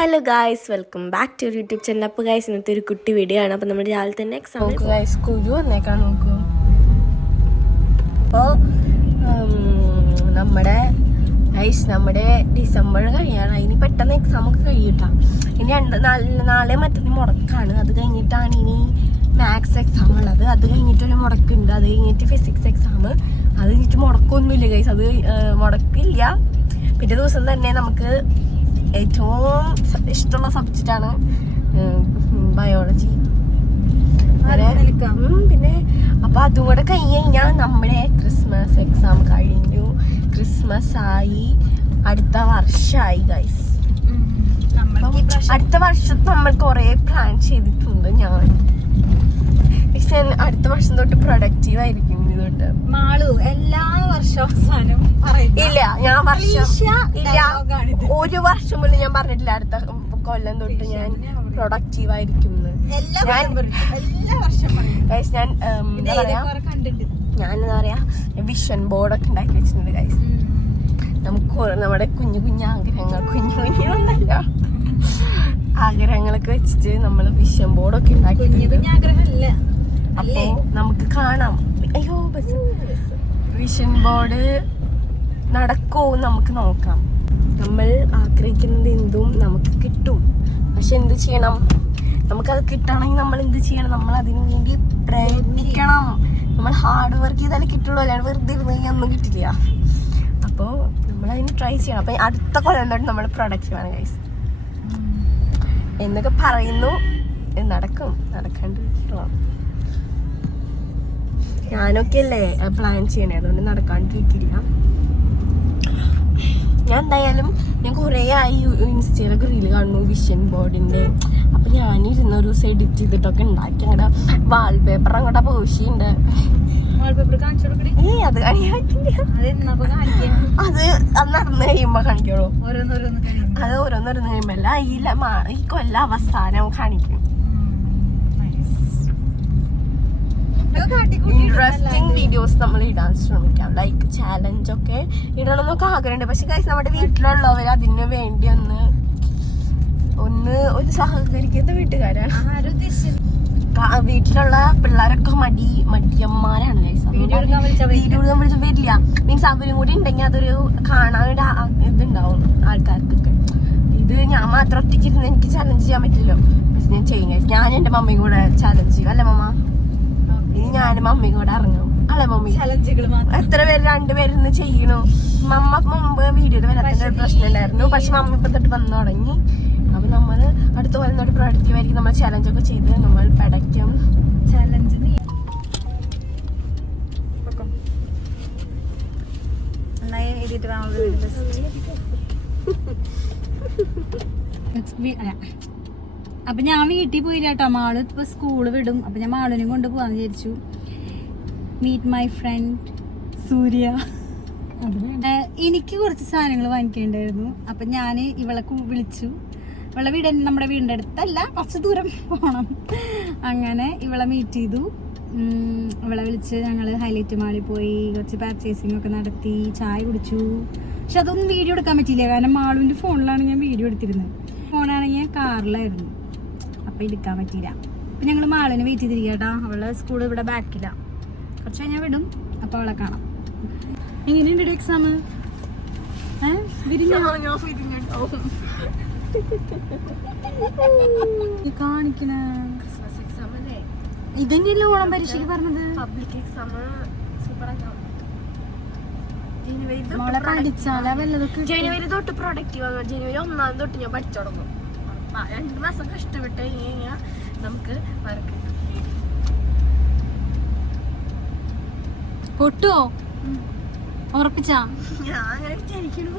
Hello guys, welcome back to YouTube channel. അപ്പോൾ guys ഇന്നത്തെ ഒരു കുട്ടി വീഡിയോ ആണ്. അപ്പോൾ നമ്മൾ രാവിലെ തന്നെ എക്സാം നോക്കൂ ഗായ്സ്, കുരു വന്നേക്കാൻ നോക്കൂ. അപ്പോൾ നമ്മുടെ ഡിസംബർ കഴിയാനായി. ഇനി പെട്ടെന്ന് എക്സാം ഒക്കെ കഴിയിട്ടാ. ഇനി നാളെ മറ്റന്നാൾ മുടക്കാണ്. അത് കഴിഞ്ഞിട്ടാണ് ഇനി മാത്സ് എക്സാം ഉള്ളത്. അത് കഴിഞ്ഞിട്ടൊരു മുടക്കുണ്ട്. അത് കഴിഞ്ഞിട്ട് ഫിസിക്സ് എക്സാം. അത് കഴിഞ്ഞിട്ട് മുടക്കൊന്നുമില്ല ഗൈസ്. അത് മുടക്കില്ല. പിറ്റേ ദിവസം തന്നെ നമുക്ക് ഏറ്റവും ഇഷ്ടമുള്ള സബ്ജക്റ്റാണ് ബയോളജി. പിന്നെ അപ്പൊ അതും കൂടെ കഴിഞ്ഞ് കഴിഞ്ഞാൽ നമ്മുടെ ക്രിസ്മസ് എക്സാം കഴിഞ്ഞു. ക്രിസ്മസ് ആയി, അടുത്ത വർഷമായി ഗൈസ്. അടുത്ത വർഷം നമ്മൾ കുറെ പ്ലാൻ ചെയ്തിട്ടുണ്ട്. ഞാൻ അടുത്ത വർഷം തൊട്ട് പ്രൊഡക്റ്റീവ് ആയിരിക്കും. ഇതൊട്ട് മാളു എല്ലാ വർഷവും അവസാനം ഇല്ല, ഞാൻ ഒരു വർഷം മുന്നേ ഞാൻ പറഞ്ഞിട്ടില്ല അടുത്ത കൊല്ലം തൊട്ട് ഞാൻ പ്രൊഡക്റ്റീവ് ആയിരിക്കും. ഞാൻ എന്താ പറയാ, വിഷൻ ബോർഡൊക്കെ ഉണ്ടാക്കി വെച്ചിട്ടുണ്ട് ഗൈസ്. നമുക്ക് നമ്മുടെ കുഞ്ഞു കുഞ്ഞു ആഗ്രഹങ്ങൾ, കുഞ്ഞൊന്നല്ല ആഗ്രഹങ്ങളൊക്കെ വെച്ചിട്ട് നമ്മൾ വിഷൻ ബോർഡൊക്കെ ഉണ്ടാക്കി. അപ്പോ നമുക്ക് കാണാം. അയ്യോ ബസ് വിഷൻ ബോർഡ് നടക്കോ നമുക്ക് നോക്കാം. നമ്മൾ ആഗ്രഹിക്കുന്നത് എന്തും നമുക്ക് കിട്ടും. പക്ഷെ എന്ത് ചെയ്യണം? നമുക്കത് കിട്ടണമെങ്കിൽ നമ്മൾ എന്ത് ചെയ്യണം? നമ്മൾ അതിനു വേണ്ടി പ്രയത്നിക്കണം. നമ്മൾ ഹാർഡ് വർക്ക് ചെയ്താലേ കിട്ടുള്ളൂ. അല്ലാണ്ട് വെറുതെ ഇരുന്നെങ്കിൽ ഒന്നും കിട്ടില്ല. അപ്പോൾ നമ്മളതിന് ട്രൈ ചെയ്യണം. അപ്പം അടുത്ത കൊല്ലം തൊട്ട് നമ്മൾ പ്രൊഡക്റ്റ് വേണം ഗൈസ് എന്നൊക്കെ പറയുന്നു. നടക്കും, നടക്കാണ്ടിരിക്കണം. ഞാനൊക്കെ അല്ലേ പ്ലാൻ ചെയ്യണേ, അതുകൊണ്ട് നടക്കാണ്ടിരിക്കില്ല. ഞാൻ എന്തായാലും കുറേ ആയി ഇൻസ്റ്റയിലൊക്കെ റീല് കാണുന്നു വിഷൻ ബോർഡിന്റെ. അപ്പൊ ഞാനിരുന്ന ഒരു ദിവസം എഡിറ്റ് ചെയ്തിട്ടൊക്കെ ഉണ്ടാക്കി. അങ്ങടെ വാൾപേപ്പർ അങ്ങോട്ട് പോഷിയുണ്ട്. അത് നടന്നു കഴിയുമ്പോ കാണിക്കുള്ളൂ. അത് ഓരോന്നോരോന്ന് കഴിയുമ്പോ അല്ല ഈ കൊല്ലം അവസാനം കാണിക്കും. ഇൻട്രസ്റ്റിംഗ് വീഡിയോസ് നമ്മൾ ഇടാൻ ശ്രമിക്കാം. ലൈക്ക് ചാലഞ്ച് ഒക്കെ ഇടണം എന്നൊക്കെ ആഗ്രഹമുണ്ട്. പക്ഷെ ഗൈസ് നമ്മുടെ വീട്ടിലുള്ളവർ അതിന് വേണ്ടി ഒന്ന് ഒരു സഹകരിക്കുന്ന വീട്ടുകാരാണ്. വീട്ടിലുള്ള പിള്ളേരൊക്കെ മടിയന്മാരാണ് ഗൈസ്. വീഡിയോ എടുക്കാൻ വിളിച്ച വരില്ല. മീൻസ് അവരും കൂടി ഉണ്ടെങ്കിൽ അതൊരു കാണാനൊരു ഇതുണ്ടാവും ആൾക്കാർക്കൊക്കെ. ഇത് ഞാൻ മാത്രം ഒറ്റയ്ക്കിരുന്ന് എനിക്ക് ചാലഞ്ച് ചെയ്യാൻ പറ്റില്ലല്ലോ. പക്ഷെ ഞാൻ ചെയ്യും. ഞാൻ എന്റെ മമ്മിയും കൂടെ ചാലഞ്ച് ചെയ്യും. അല്ലേ മമ്മ? ഇനി ഞാനും മമ്മിയും കൂടെ ഇറങ്ങും. അല്ലെ മമ്മി? ചലഞ്ചുകൾ എത്ര പേര്? 2 പേരിന്ന് ചെയ്യണു. മമ്മ മുമ്പ് വീഡിയോയിൽ വരാത്ത ഒരു പ്രശ്നം ഉണ്ടായിരുന്നു. പക്ഷെ മമ്മി ഇപ്പൊ തൊട്ട് വന്നു തുടങ്ങി. അപ്പൊ നമ്മള് അടുത്ത കൊല്ലം തൊട്ട് പ്രൊഡക്റ്റീവ് ആയിരിക്കും. നമ്മൾ ചലഞ്ചൊക്കെ ചെയ്ത് നമ്മൾ പടയ്ക്കും. ചലഞ്ച് അപ്പൊ ഞാൻ വീട്ടിൽ പോയില്ല കേട്ടോ. മാള് ഇപ്പൊ സ്കൂള് വിടും. അപ്പൊ ഞാൻ മാളിനും കൊണ്ട് പോവാന്ന് വിചാരിച്ചു. മീറ്റ് മൈ ഫ്രണ്ട് സൂര്യ. എനിക്ക് കുറച്ച് സാധനങ്ങൾ വാങ്ങിക്കേണ്ടായിരുന്നു. അപ്പൊ ഞാൻ ഇവളെ വിളിച്ചു. ഇവളെ വീട് നമ്മുടെ വീടിന്റെ അടുത്തല്ല, കുറച്ച് ദൂരം പോകണം. അങ്ങനെ ഇവളെ മീറ്റ് ചെയ്തു. ഇവളെ വിളിച്ച് ഞങ്ങള് ഹൈലൈറ്റ് മാളിൽ പോയി കുറച്ച് പർച്ചേസിംഗ് ഒക്കെ നടത്തി, ചായ കുടിച്ചു. പക്ഷെ അതൊന്നും വീഡിയോ എടുക്കാൻ പറ്റിയില്ല. കാരണം മാളുവിന്റെ ഫോണിലാണ് ഞാൻ വീഡിയോ എടുത്തിരുന്നത്. ഫോണാണെങ്കിൽ കാറിലായിരുന്നു. അപ്പൊ എടുക്കാൻ പറ്റിയില്ല. അപ്പൊ ഞങ്ങള് മാളിന് വെയിറ്റ് ചെയ്തിരിക്കുക കേട്ടോ. അവളെ സ്കൂൾ ഇവിടെ ബാക്കില്ല. കുറച്ച് കഴിഞ്ഞാൽ വിടും. അപ്പൊ അവളെ കാണാം. എങ്ങനെയുണ്ട് എക്സാം? കാണിക്കണ ഇതന്നെയല്ലേ ഓണം പരീക്ഷയ്ക്ക് പറഞ്ഞത്. പബ്ലിക് എക്സാം ജനുവരി തൊട്ട് പ്രൊഡക്റ്റീവ് ആണ്. ജനുവരി 1 തൊട്ട് ഞാൻ പഠിച്ചു തുടങ്ങും. 2 മാസം കഷ്ടപ്പെട്ട് കഴിഞ്ഞാൽ നമുക്ക് വരക്കാം. പൊട്ടുവോ? ഉറപ്പിച്ചാ? ഞാൻ അങ്ങനെ വിചാരിക്കണു.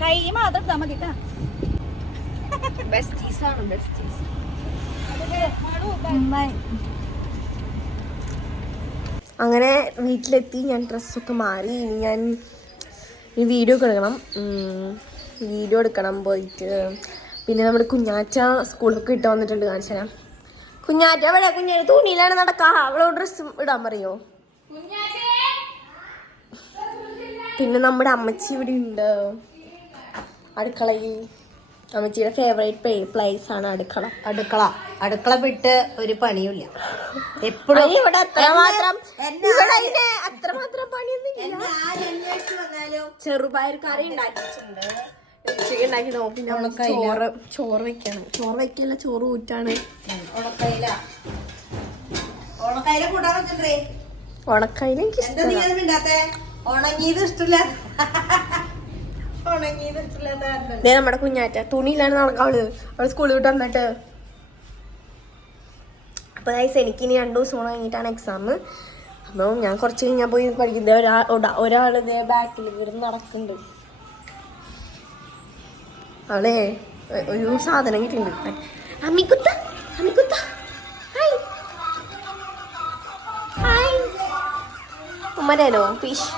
കൈ മാത്രം മതി. ബെസ്റ്റീസ് ആണ്, ബെസ്റ്റീസ്. അങ്ങനെ വീട്ടിലെത്തി. ഞാൻ ഡ്രസ്സൊക്കെ മാറി. ഇനി ഞാൻ ഈ വീഡിയോ എടുക്കണം പോയിട്ട്. പിന്നെ നമ്മുടെ കുഞ്ഞാറ്റ സ്കൂളൊക്കെ ഇട്ട് വന്നിട്ടുണ്ട്. കാണിച്ചു തരാം. കുഞ്ഞാറ്റ അവിടെ തുണിയിലാണ് നടക്കാ. അവളോട് ഡ്രസ്സും ഇടാൻ പറയോ? പിന്നെ നമ്മുടെ അമ്മച്ചി ഇവിടെ ഉണ്ട് അടുക്കളയിൽ. അമ്മച്ചിയുടെ ഫേവറേറ്റ് പ്ലേസ് ആണ് അടുക്കള വിട്ട് ഒരു പണിയില്ല. എപ്പോഴും ഇവിടെ അത്രമാത്രം പണിയൊന്നും ചെറുപയർ കറി ഉണ്ടാക്കിയിട്ടുണ്ട്. ഉണ്ടാക്കി നോക്കി ചോറ് വെക്കണം. ചോറ് വെക്കല്ല, ചോറ് ഊറ്റാണ്. ഉണക്കയില എനിക്ക് നമ്മുടെ കുഞ്ഞാറ്റ തുണിയിലാണ് നടക്കാം. അവള് സ്കൂളിൽ വിട്ട് വന്നിട്ട്. അപ്പൊ എനിക്കിനി 2 ദിവസം കഴിഞ്ഞിട്ടാണ് എക്സാം. അപ്പൊ ഞാൻ കുറച്ച് കഴിഞ്ഞാൽ പോയി പഠിക്കുന്നത്. ഒരാൾ ഇതേ ബാക്കിൽ ഇരുന്ന് നടക്കുന്നുണ്ട്. അവളെ ഒരു സാധനം കിട്ടിയിട്ടുണ്ട്. അമ്മിക്കുത്ത ഉമ്മരോ ഫിഷ്.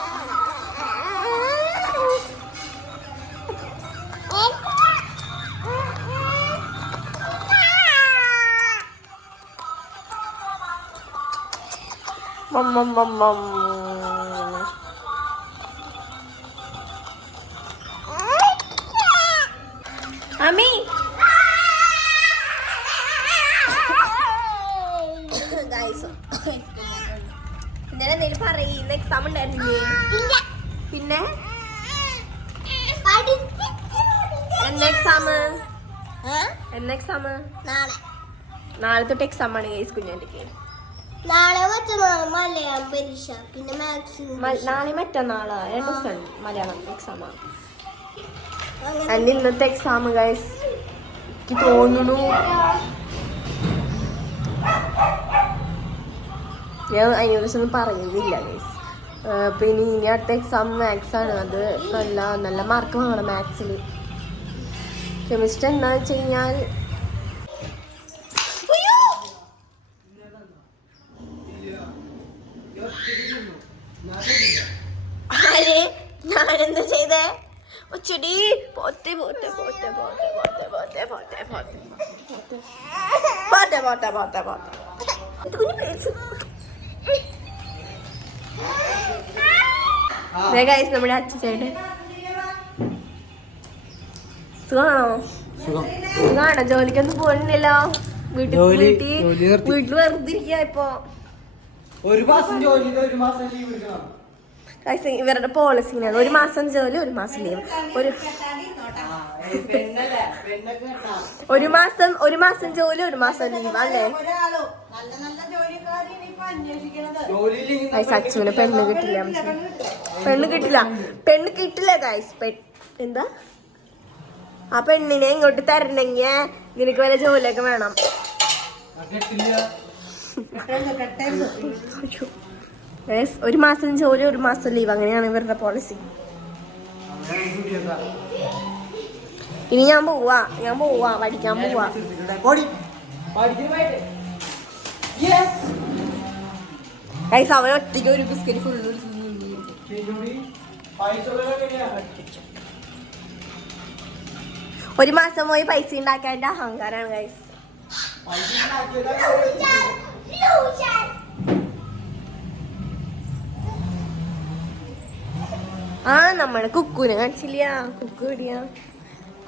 അമ്മി ഇന്നലെ എന്തെങ്കിലും പറയുന്ന എക്സാം ഉണ്ടായിരുന്നില്ലേ? പിന്നെ എന്നാ എക്സാം? നാളെ തൊട്ട് എക്സാം ആണ് ഗൈസ് കുഞ്ഞാൻ്റെ. നാളെ മലയാളം പരീക്ഷ, പിന്നെ നാളെ മറ്റന്നാള് 2 ദിവസം മലയാളം എക്സാം ആണ്. എന്റെ ഇന്നത്തെ എക്സാം ഗൈസ് എനിക്ക് തോന്നുന്നു ഞാൻ 5 ദിവസം പറയുന്നില്ല ഗൈസ്. പിന്നെ ഇനി അടുത്ത എക്സാം മാത്സ് ആണ്. അത് നല്ല മാർക്ക് വാങ്ങണം മാത്സിൽ. കെമിസ്ട്രി എന്താന്ന് വെച്ച് കഴിഞ്ഞാൽ ഞാനെന്താ ചെയ്തേ? ഒച്ചടി പോട്ടെ നമ്മുടെ അച്ഛൻ സുഖാണോ? ജോലിക്കൊന്നും പോണില്ലല്ലോ. വീട്ടിൽ വെറുതെ ഇരിക്കുക ഇപ്പൊ. ഇവരുടെ പോളിസിങ്ങാണ് 1 മാസം ജോലി 1 മാസം ലീവ്. ഒരു മാസം ജോലി 1 മാസം ലീവ് അല്ലേ? അച്ഛന് പെണ്ണ് കിട്ടില്ല ഗൈസ്. എന്താ ആ പെണ്ണിനെ ഇങ്ങോട്ട് തരണെങ്കി നിനക്ക് വല്ല ജോലിയൊക്കെ വേണം. 1 മാസം ജോലി 1 മാസം ലീവ്, അങ്ങനെയാണ് ഇവരുടെ പോളിസി. ഇനി ഞാൻ പോവാ പഠിക്കാൻ പോവാ. അവൻ ഒറ്റയ്ക്ക് ഒരു ബിസ്ക്കറ്റ് ഫുള്ള് 1 മാസം പോയി പൈസ ഉണ്ടാക്കാൻ അഹങ്കാരാണ് ഗൈസ്. നമ്മള് കുക്കുനെ കാണിച്ചില്ല.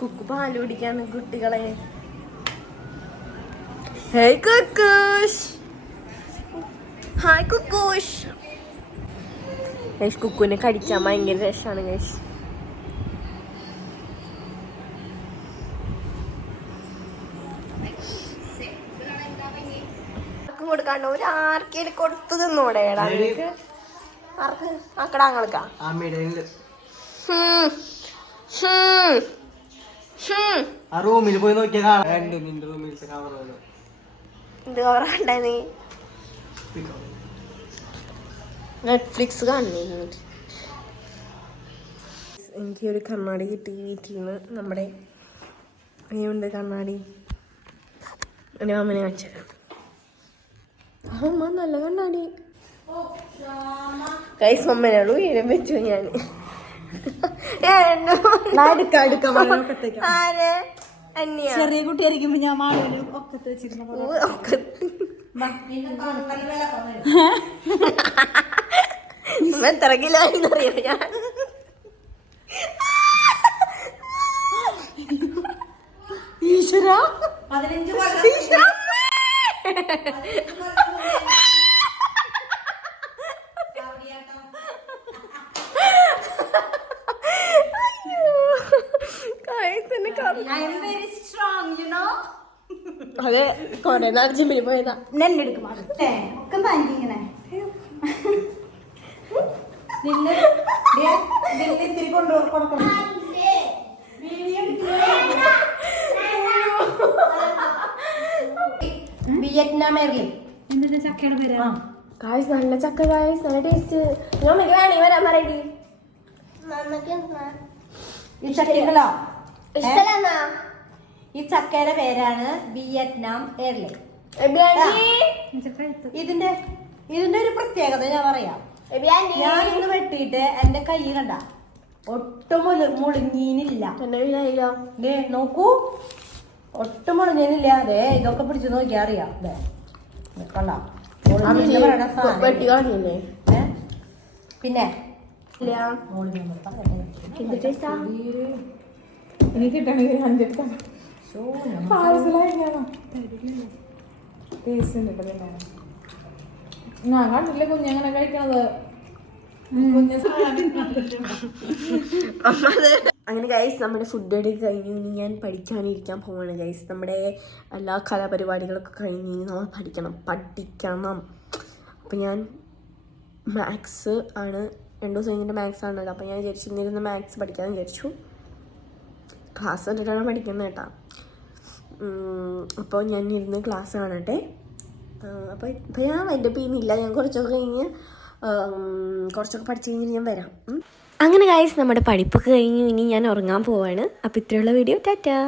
കുക്കു പാല് കുടിക്കാന്ന് കുട്ടികളെ. Hey കുക്കൂഷ്, hi കുക്കൂഷ്. കുക്കുനെ കടിച്ചാൻ ഭയങ്കര രസമാണ് ഗൈസ്. കൊടുക്കാണ്ട് ഒരു ആർക്കേലും കൊടുത്തു തിന്നൂടെ? ആക്കടാങ്ങൾക്കാ റൂമിൽ പോയി നോക്കിയാ എന്ത് കവറാ നീ? നെറ്റ്ഫ്ലിക്സ് കാണുന്നേ. എനിക്ക് ഒരു കണ്ണാടി കിട്ടി വീട്ടിൽ നിന്ന്. നമ്മുടെ ഉണ്ട് കണ്ണാടി. എൻ്റെ അമ്മനെ കാണിച്ചത്. അമ്മ നല്ല കണ്ണാടി കൈസ്. അമ്മനോട് ഉയരം വെച്ചു ഞാൻ. ചെറിയ കുട്ടിയായിരിക്കുമ്പോ ഞാൻ ഒക്കത്ത് വെച്ചിരുന്നു. എത്ര കിലോ അറിയാം ഞാൻ. ഈശ്വര 15 കൊല്ലം അതെ കൊറേ നാൾ ജിമ്മിൽ പോയതാ. നെല്ലെടുക്കും ഒക്കെ ബാങ്കിങ്ങനെ ഇത്തിരി കൊടുക്കണം. Vietnam early. എന്തിന്റെ ചക്കയുടെ പേരാ? ഗായ്സ് നല്ല ചക്ക ഗായ്സ്, നല്ല ടേസ്റ്റ്. അമ്മയ്ക്ക് വേണേ വരാൻ പറയടി. ഈ ചക്കകളോ ഇഷ്ടമല്ല. ഈ ചക്കയുടെ പേരാണ് വിയറ്റ്നാം എയർലി. ഇതിന്റെ ഒരു പ്രത്യേകത ഞാൻ പറയാം. ഞാൻ ഇന്ന് വെട്ടിയിട്ട് എന്റെ കൈ കണ്ട ഒട്ടും മുളിഞ്ഞീനില്ല. നോക്കൂ, ഒട്ടും മുളിഞ്ഞീനില്ല. അതെ ഇതൊക്കെ പിടിച്ചു നോക്കിയാ അറിയാം. കണ്ട പിന്നെ എനിക്ക് കിട്ടണെങ്കിൽ ഞാൻ കണ്ടില്ല കുഞ്ഞങ്ങനെ കഴിക്കണത്. അങ്ങനെ ഗൈസ് നമ്മുടെ ഫുഡ് എടുത്ത് കഴിഞ്ഞു. ഇനി ഞാൻ പഠിക്കാനിരിക്കാൻ പോവാണ് ഗൈസ്. നമ്മുടെ എല്ലാ കലാപരിപാടികളൊക്കെ കഴിഞ്ഞ് നമ്മൾ പഠിക്കണം. അപ്പം ഞാൻ മാത്സ് ആണ് 2 ദിവസം കഴിഞ്ഞിട്ട് മാത്സ് ആണല്ലോ. അപ്പോൾ ഞാൻ വിചാരിച്ചു ഇന്നിരുന്ന് മാത്സ് പഠിക്കാമെന്ന് വിചാരിച്ചു. ക്ലാസ് കണ്ടിട്ടാണ് പഠിക്കുന്നത് കേട്ടോ. അപ്പോൾ ഞാൻ ഇരുന്ന് ക്ലാസ് കാണട്ടെ. അപ്പോൾ ഇപ്പം ഞാൻ എൻ്റെ പിന്നില്ല, ഞാൻ കുറച്ചൊക്കെ പഠിച്ചു കഴിഞ്ഞ് ഞാൻ വരാം. അങ്ങനെ ഗൈസ് നമ്മുടെ പഠിപ്പൊക്കെ കഴിഞ്ഞു. ഇനി ഞാൻ ഉറങ്ങാൻ പോവാണ്. അപ്പോൾ ഇത്രയുള്ള വീഡിയോ ടാറ്റാ.